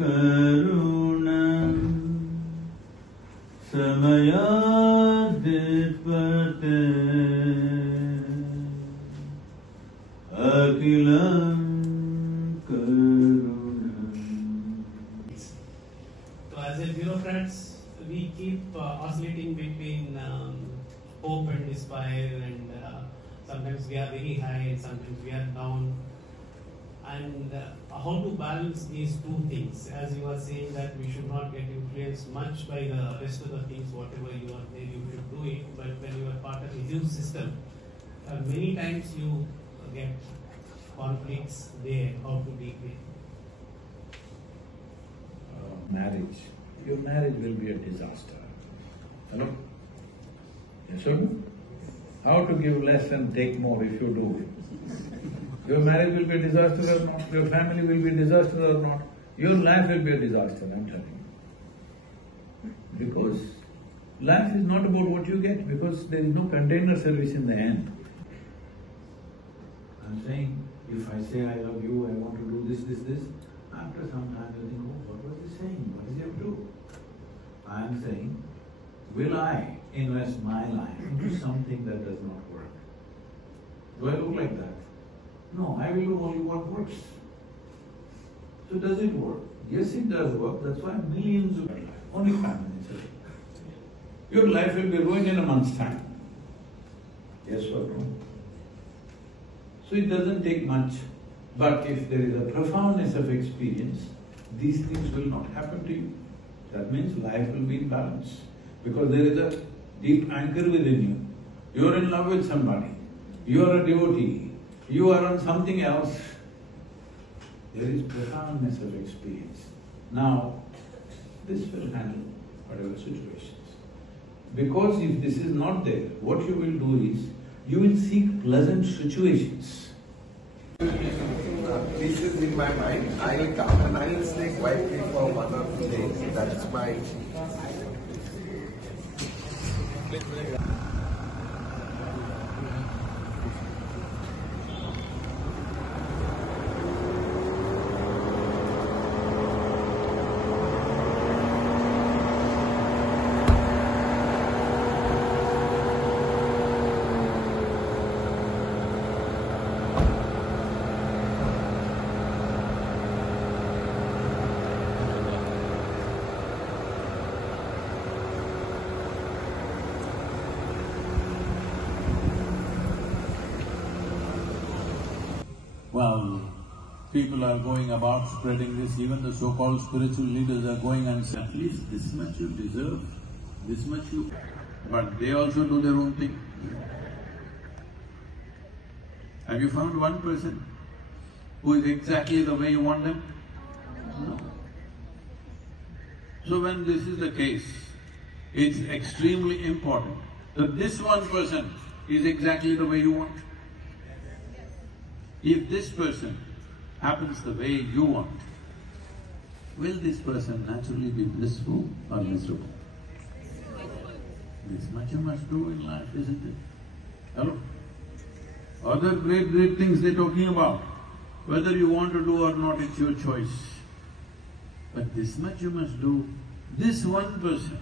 Karunam Samayadipate Akilam Karunam. So as a bureaucrats, we keep oscillating between hope and despair, and sometimes we are very high and sometimes we are down. And how to balance these two things? As you are saying that we should not get influenced much by the rest of the things, whatever you are there, you should do it. But when you are part of a huge system, many times you get conflicts there, how to deal with. Marriage. Your marriage will be a disaster. Hello? Yes or no? How to give less and take more if you do it? Your marriage will be a disaster or not? Your family will be a disaster or not? Your life will be a disaster, I'm telling you. Because life is not about what you get, because there is no container service in the end. I'm saying, if I say I love you, I want to do this, after some time you think, oh, what was he saying? What is he up to? I'm saying, will I invest my life into something that does not work? Do I look like that? No, I will do only what works. So does it work? Yes, it does work, that's why millions of life, only 5 minutes a day. Your life will be ruined in a month's time. Yes or no? So it doesn't take much, but if there is a profoundness of experience, these things will not happen to you. That means life will be in balance, because there is a deep anchor within you. You're in love with somebody, you are a devotee, you are on something else. There is profoundness of experience. Now, this will handle whatever situations. Because if this is not there, what you will do is, you will seek pleasant situations. Pieces in my mind, I will come and I will stay quietly for 1 or 2 days. That's my… Well, people are going about spreading this, even the so-called spiritual leaders are going and saying, at least this much you deserve, this much you… But they also do their own thing. Have you found one person who is exactly the way you want them? No. So when this is the case, it's extremely important that this one person is exactly the way you want. If this person happens the way you want, will this person naturally be blissful or miserable? This much you must do in life, isn't it? Hello? Other great things they're talking about, whether you want to do or not, it's your choice. But this much you must do, this one person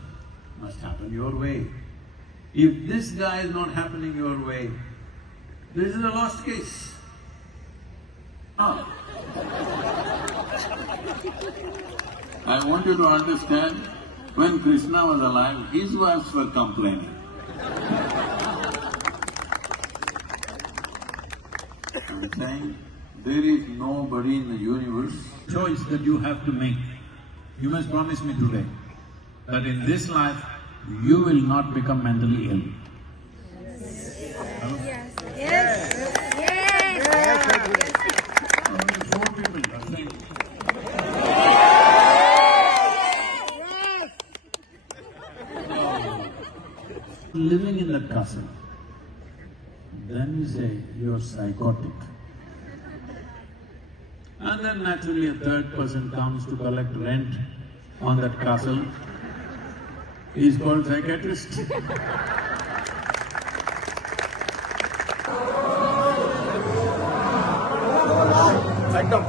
must happen your way. If this guy is not happening your way, this is a lost case. I want you to understand, when Krishna was alive, his wives were complaining. I'm saying, there is nobody in the universe. Choice that you have to make. You must promise me today that in this life, you will not become mentally ill. Hello? Yes. Yes. Yes. Only 4 people are saying. Living in that castle, then you say you're psychotic. And then naturally a third person comes to collect rent on that castle. He's called psychiatrist. Out of…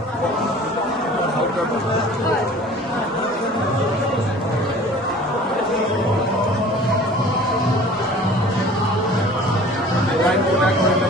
time পূৰা কৰিলে।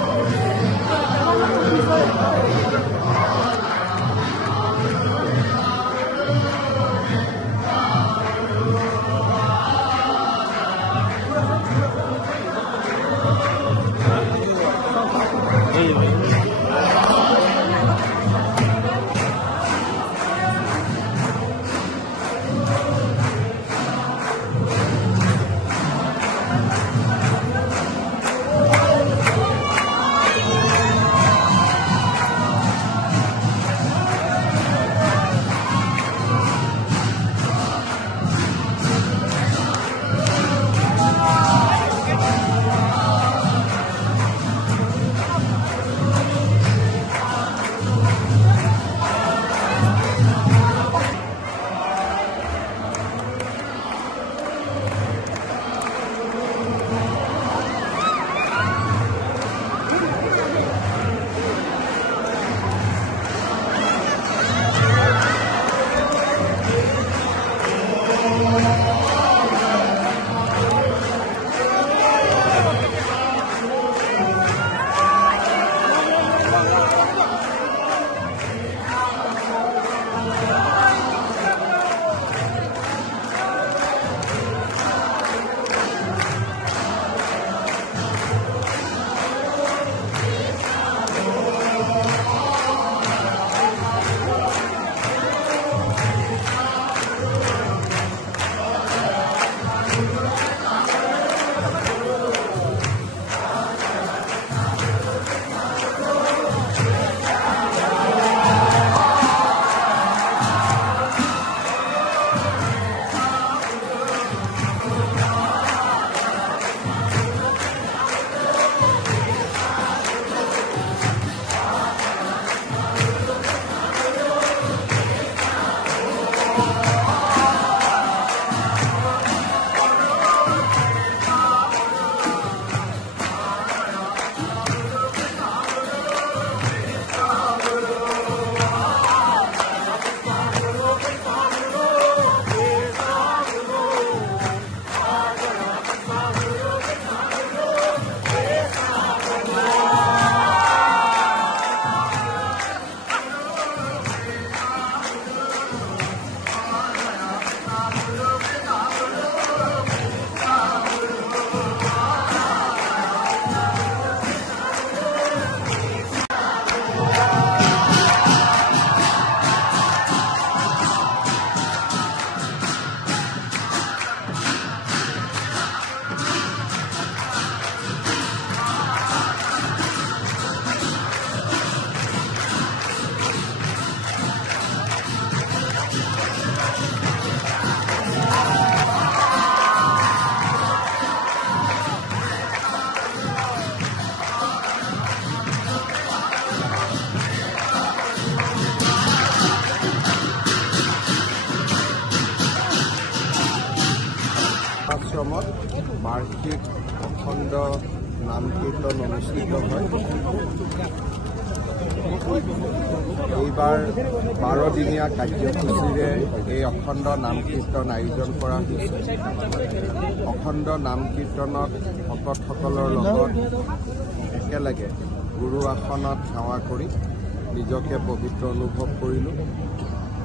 আশ্ৰমত বাৰ্ষিক অখণ্ড নাম কীৰ্তন অনুষ্ঠিত হয়। এইবাৰ 12দিনীয়া কাৰ্যসূচীৰে এই অখণ্ড নাম কীৰ্তন আয়োজন কৰা হৈছে। অখণ্ড নাম কীৰ্তনত ভকতসকলৰ লগত একেলগে গুৰু আসনত সেৱা কৰি নিজকে পবিত্ৰ অনুভৱ কৰিলোঁ।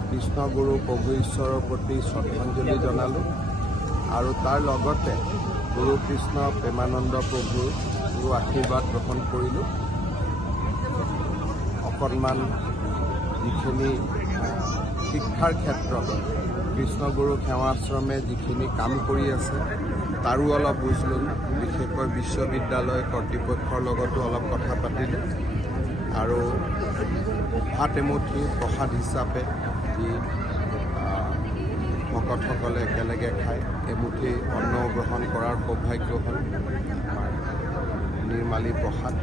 কৃষ্ণ গুৰু প্ৰভু ঈশ্বৰৰ প্ৰতি শ্ৰদ্ধাঞ্জলি জনালোঁ আৰু তাৰ লগতে গুৰু কৃষ্ণ প্ৰেমানন্দ প্ৰভুৰ আশীৰ্বাদ গ্ৰহণ কৰিলোঁ। অকণমান যিখিনি শিক্ষাৰ ক্ষেত্ৰত কৃষ্ণগুৰু সেৱাশ্ৰমে যিখিনি কাম কৰি আছে তাৰো অলপ বুজ ল'লোঁ। বিশেষকৈ বিশ্ববিদ্যালয় কৰ্তৃপক্ষৰ লগতো অলপ কথা পাতিলোঁ আৰু ভাত এমুঠি প্ৰসাদ হিচাপে যি ভকতসকলে একেলগে খায় এমুঠি অন্ন গ্ৰহণ কৰাৰ সৌভাগ্য হ'ল। আমাৰ নিৰ্মালী প্ৰসাদ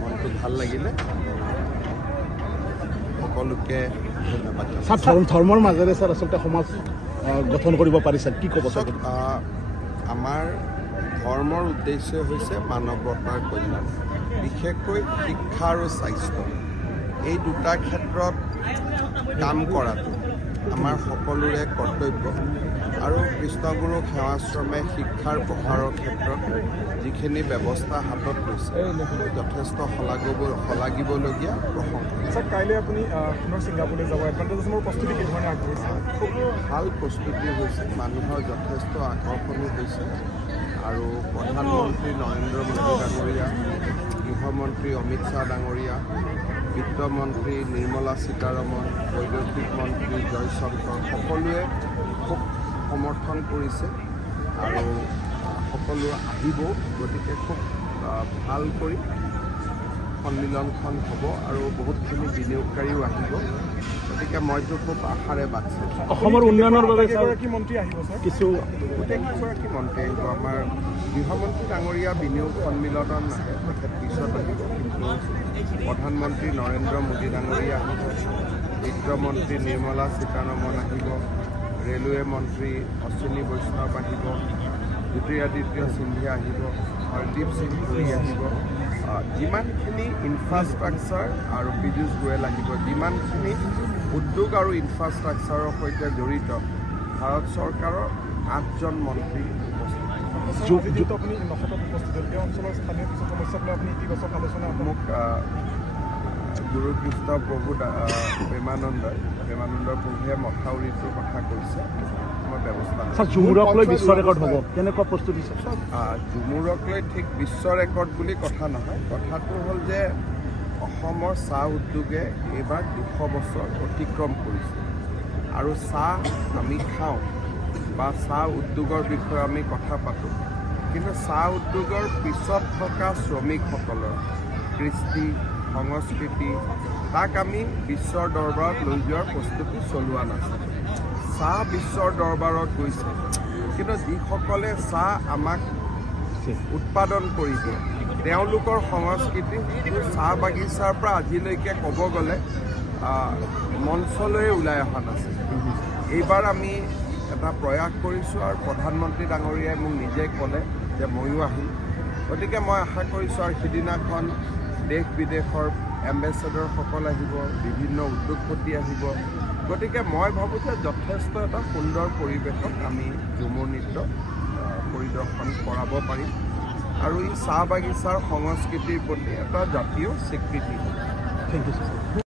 মনটো ভাল লাগিলে। সকলোকে ধন্যবাদ। ধৰ্মৰ মাজেৰে ছাৰ আচলতে সমাজ গঠন কৰিব পাৰিছে, কি ক'ব? আমাৰ ধৰ্মৰ উদ্দেশ্য হৈছে মানৱতাৰ কল্যাণ, বিশেষকৈ শিক্ষা আৰু স্বাস্থ্য। এই দুটা ক্ষেত্ৰত কাম কৰাটো আমাৰ সকলোৰে কৰ্তব্য। আৰু কৃষ্ণগুৰু সেৱাশ্ৰমে শিক্ষাৰ প্ৰসাৰৰ ক্ষেত্ৰত যিখিনি ব্যৱস্থা হাতত লৈছে যথেষ্ট শলাগিবলগীয়া প্ৰসংগ। স্যার কাইলৈ আপুনি পুনৰ ছিংগাপুৰলৈ যাব এডভান্টেজৰ প্ৰস্তুতি কি ধৰণে আগবাঢ়িছে? খুব ভাল প্ৰস্তুতি হৈছে, মানুহৰ যথেষ্ট আকৰ্ষণো হৈছে আৰু প্ৰধানমন্ত্ৰী নৰেন্দ্ৰ মোদী ডাঙৰীয়া, গৃহমন্ত্ৰী অমিত শ্বাহ ডাঙৰীয়া, বিত্তমন্ত্ৰী নিৰ্মলা সীতাৰমণ, বৈদেশিক মন্ত্ৰী জয়শংকৰ সকলোৱে খুব সমৰ্থন কৰিছে আৰু সকলো আহিব। গতিকে খুব ভাল কৰি সন্মিলনখন হ'ব আৰু বহুতখিনি বিনিয়োগকাৰীও আহিব। গতিকে মইতো খুব আশাৰে বাট চাইছোঁ। অসমৰ উন্নয়নৰ বাবে কেইগৰাকী মন্ত্ৰী আহিব ছাৰ? কিছু গোটেইকেইগৰাকী মন্ত্ৰী আহিব। আমাৰ গৃহমন্ত্ৰী ডাঙৰীয়া বিনিয়োগ সন্মিলনত নাহে, তেখেত পিছত আহিব, কিন্তু প্ৰধানমন্ত্ৰী নৰেন্দ্ৰ মোদী ডাঙৰীয়া আহিব, বিত্তমন্ত্ৰী নিৰ্মলা সীতাৰমণ আহিব, ৰেলৱে মন্ত্ৰী অশ্বিনী বৈষ্ণৱ আহিব, জ্যোতিৰাদিত্য সিন্ধিয়া আহিব, হৰদীপ সিং পুৰী আহিব। যিমানখিনি ইনফ্ৰাষ্ট্ৰাকচাৰ আৰু পীযুষ গোৱেল আহিব, যিমানখিনি উদ্যোগ আৰু ইনফ্ৰাষ্ট্ৰাকচাৰৰ সৈতে জড়িত ভাৰত চৰকাৰৰ 8জন মন্ত্ৰী যিহেতু আপুনি নশটাত উপস্থিত হ'ল, এই অঞ্চলৰ স্থানীয় কিছু সমস্যাক লৈ আপুনি ইতিবাচক আলোচনা মোক গুৰুকৃষ্ণ প্ৰভু প্ৰেমানন্দৰ প্ৰভুৱে মথাউৰিটোৰ কথা কৈছে, মই ব্যৱস্থা স্যাৰ ঝুমুৰক লৈ বিশ্ব ৰেকৰ্ড হ'ব, কেনেকুৱা প্ৰস্তুতি? ঝুমুৰক লৈ ঠিক বিশ্ব ৰেকৰ্ড বুলি কথা নহয়, কথাটো হ'ল যে অসমৰ চাহ উদ্যোগে এইবাৰ 200 বছৰ অতিক্ৰম কৰিছে আৰু চাহ আমি খাওঁ বা চাহ উদ্যোগৰ বিষয়ে আমি কথা পাতোঁ, কিন্তু চাহ উদ্যোগৰ পিছত থকা শ্ৰমিকসকলৰ কৃষ্টি সংস্কৃতি তাক আমি বিশ্বৰ দৰবাৰত লৈ যোৱাৰ প্ৰস্তুতি চলোৱা নাছিল। চাহ বিশ্বৰ দৰবাৰত গৈছে, কিন্তু যিসকলে চাহ আমাক উৎপাদন কৰি দিয়ে তেওঁলোকৰ সংস্কৃতি চাহ বাগিচাৰ পৰা আজিলৈকে ক'ব গ'লে মঞ্চলৈ ওলাই অহা নাছিল। এইবাৰ আমি এটা প্ৰয়াস কৰিছোঁ আৰু প্ৰধানমন্ত্ৰী ডাঙৰীয়াই মোক নিজে ক'লে যে ময়ো আহিম। গতিকে মই আশা কৰিছোঁ আৰু সিদিনাখন দেশ বিদেশৰ এম্বেচেডৰসকল আহিব, বিভিন্ন উদ্যোগপতি আহিব। গতিকে মই ভাবোঁ যে যথেষ্ট এটা সুন্দৰ পৰিৱেশত আমি ঝুমুৰ নৃত্য পৰিদৰ্শন কৰাব পাৰিম আৰু ই চাহ বাগিচাৰ সংস্কৃতিৰ প্ৰতি এটা জাতীয় স্বীকৃতি। Thank you sir.